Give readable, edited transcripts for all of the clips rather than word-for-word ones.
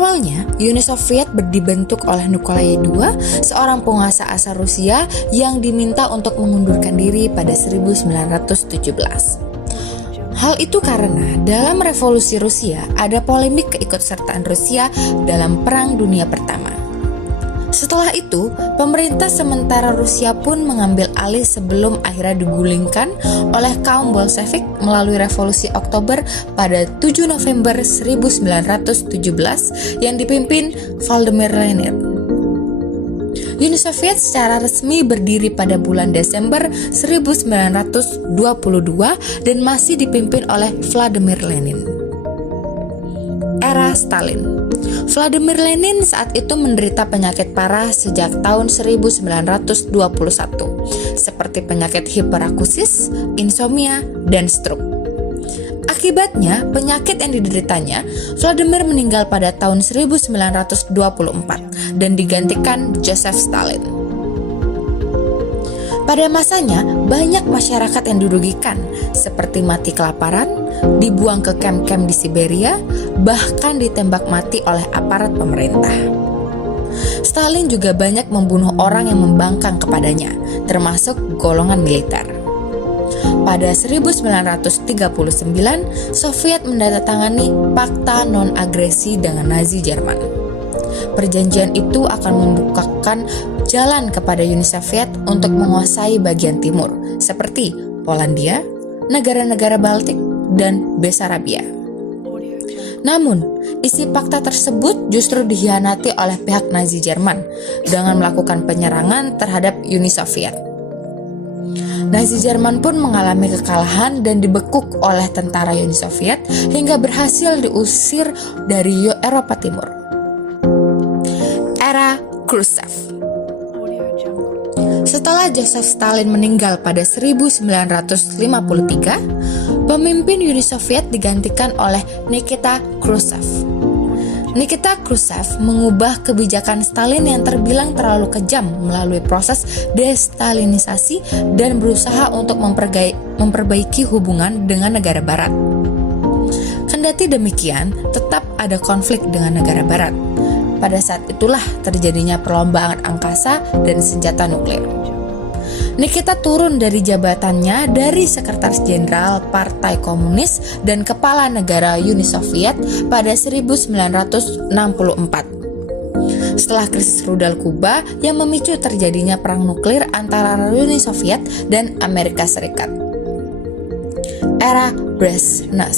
Awalnya, Uni Soviet dibentuk oleh Nikolai II, seorang penguasa asal Rusia yang diminta untuk mengundurkan diri pada 1917. Hal itu karena dalam revolusi Rusia ada polemik keikutsertaan Rusia dalam Perang Dunia Pertama. Setelah itu, pemerintah sementara Rusia pun mengambil alih sebelum akhirnya digulingkan oleh kaum Bolshevik melalui revolusi Oktober pada 7 November 1917 yang dipimpin Vladimir Lenin. Uni Soviet secara resmi berdiri pada bulan Desember 1922 dan masih dipimpin oleh Vladimir Lenin. Era Stalin. Vladimir Lenin saat itu menderita penyakit parah sejak tahun 1921, seperti penyakit hiperakusis, insomnia, dan stroke. Akibatnya, penyakit yang dideritanya, Vladimir meninggal pada tahun 1924 dan digantikan Joseph Stalin. Pada masanya, banyak masyarakat yang dirugikan, seperti mati kelaparan, dibuang ke kamp-kamp di Siberia, bahkan ditembak mati oleh aparat pemerintah. Stalin juga banyak membunuh orang yang membangkang kepadanya, termasuk golongan militer. Pada 1939, Soviet menandatangani Fakta Non-Agresi dengan Nazi Jerman. Perjanjian itu akan membukakan jalan kepada Uni Soviet untuk menguasai bagian timur, seperti Polandia, negara-negara Baltik, dan Besarabia. Namun, isi fakta tersebut justru dikhianati oleh pihak Nazi Jerman dengan melakukan penyerangan terhadap Uni Soviet. Nazi Jerman pun mengalami kekalahan dan dibekuk oleh tentara Uni Soviet hingga berhasil diusir dari Eropa Timur. Era Khrushchev. Setelah Joseph Stalin meninggal pada 1953, pemimpin Uni Soviet digantikan oleh Nikita Khrushchev. Nikita Khrushchev mengubah kebijakan Stalin yang terbilang terlalu kejam melalui proses destalinisasi dan berusaha untuk memperbaiki hubungan dengan negara barat. Kendati demikian, tetap ada konflik dengan negara barat. Pada saat itulah terjadinya perlombaan angkasa dan senjata nuklir. Nikita turun dari jabatannya dari Sekretaris Jenderal Partai Komunis dan Kepala Negara Uni Soviet pada 1964. Setelah krisis rudal Kuba yang memicu terjadinya perang nuklir antara Uni Soviet dan Amerika Serikat. Era Brezhnev.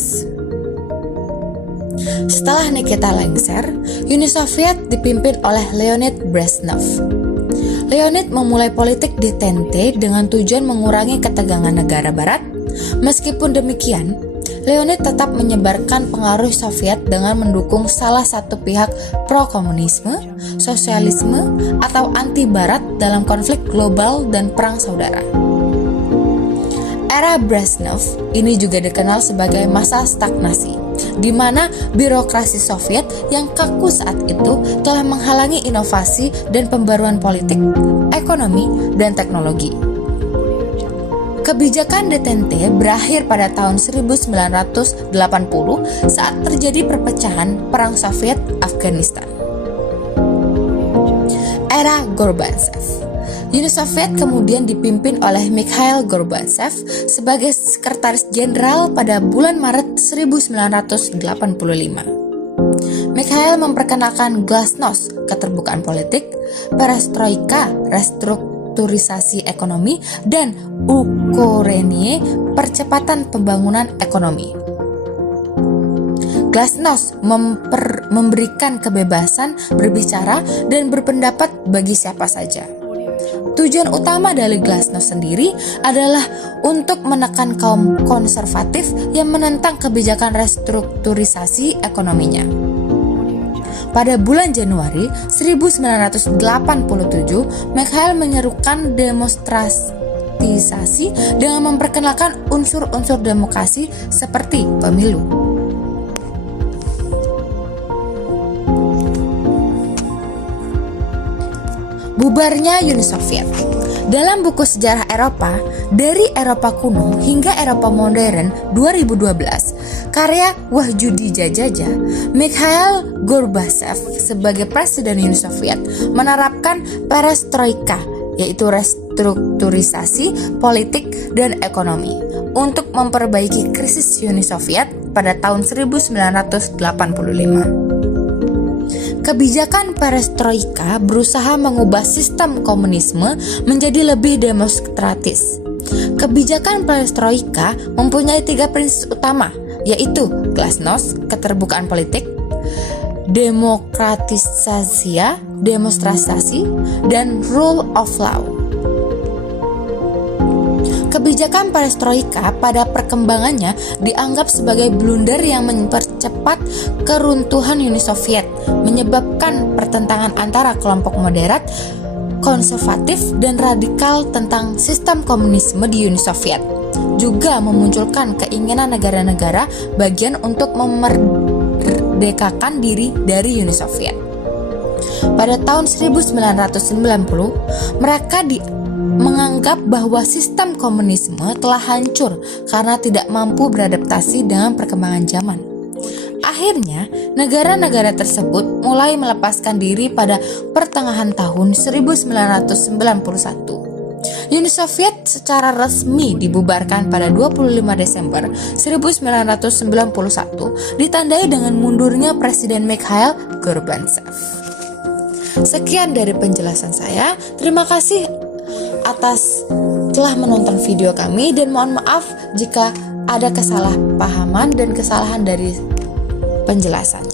Setelah Nikita lengser, Uni Soviet dipimpin oleh Leonid Brezhnev. Leonid memulai politik detente dengan tujuan mengurangi ketegangan negara barat. Meskipun demikian, Leonid tetap menyebarkan pengaruh Soviet dengan mendukung salah satu pihak pro-komunisme, sosialisme, atau anti-barat dalam konflik global dan perang saudara. Era Brezhnev ini juga dikenal sebagai masa stagnasi, di mana birokrasi Soviet yang kaku saat itu telah menghalangi inovasi dan pembaruan politik, ekonomi, dan teknologi. Kebijakan detente berakhir pada tahun 1980 saat terjadi perpecahan Perang Soviet-Afghanistan. Era Gorbachev. Uni Soviet kemudian dipimpin oleh Mikhail Gorbachev sebagai sekretaris jenderal pada bulan Maret 1985. Mikhail memperkenalkan glasnost, keterbukaan politik, perestroika, restrukturisasi ekonomi, dan ukorenie, percepatan pembangunan ekonomi. Glasnost memberikan kebebasan berbicara dan berpendapat bagi siapa saja. Tujuan utama dari glasnost sendiri adalah untuk menekan kaum konservatif yang menentang kebijakan restrukturisasi ekonominya. Pada bulan Januari 1987, Mikhail menyerukan demonstratisasi dengan memperkenalkan unsur-unsur demokrasi seperti pemilu. Bubarnya Uni Soviet. Dalam buku sejarah Eropa, dari Eropa kuno hingga Eropa modern 2012, karya Wahjudi Jajaja, Mikhail Gorbachev sebagai Presiden Uni Soviet menerapkan perestroika, yaitu restrukturisasi politik dan ekonomi, untuk memperbaiki krisis Uni Soviet pada tahun 1985. Kebijakan perestroika berusaha mengubah sistem komunisme menjadi lebih demokratis. Kebijakan perestroika mempunyai 3 prinsip utama, yaitu glasnost, keterbukaan politik, demokratisasi, demonstrasi, dan rule of law. Kebijakan perestroika pada perkembangannya dianggap sebagai blunder yang mempercepat keruntuhan Uni Soviet, menyebabkan pertentangan antara kelompok moderat, konservatif, dan radikal tentang sistem komunisme di Uni Soviet. Juga memunculkan keinginan negara-negara bagian untuk memerdekakan diri dari Uni Soviet. Pada tahun 1990, mereka menganggap bahwa sistem komunisme telah hancur karena tidak mampu beradaptasi dengan perkembangan zaman. Akhirnya, negara-negara tersebut mulai melepaskan diri pada pertengahan tahun 1991. Uni Soviet secara resmi dibubarkan pada 25 Desember 1991, ditandai dengan mundurnya Presiden Mikhail Gorbachev. Sekian dari penjelasan saya. Terima kasih atas telah menonton video kami, dan mohon maaf jika ada kesalahpahaman dan kesalahan dari penjelasan.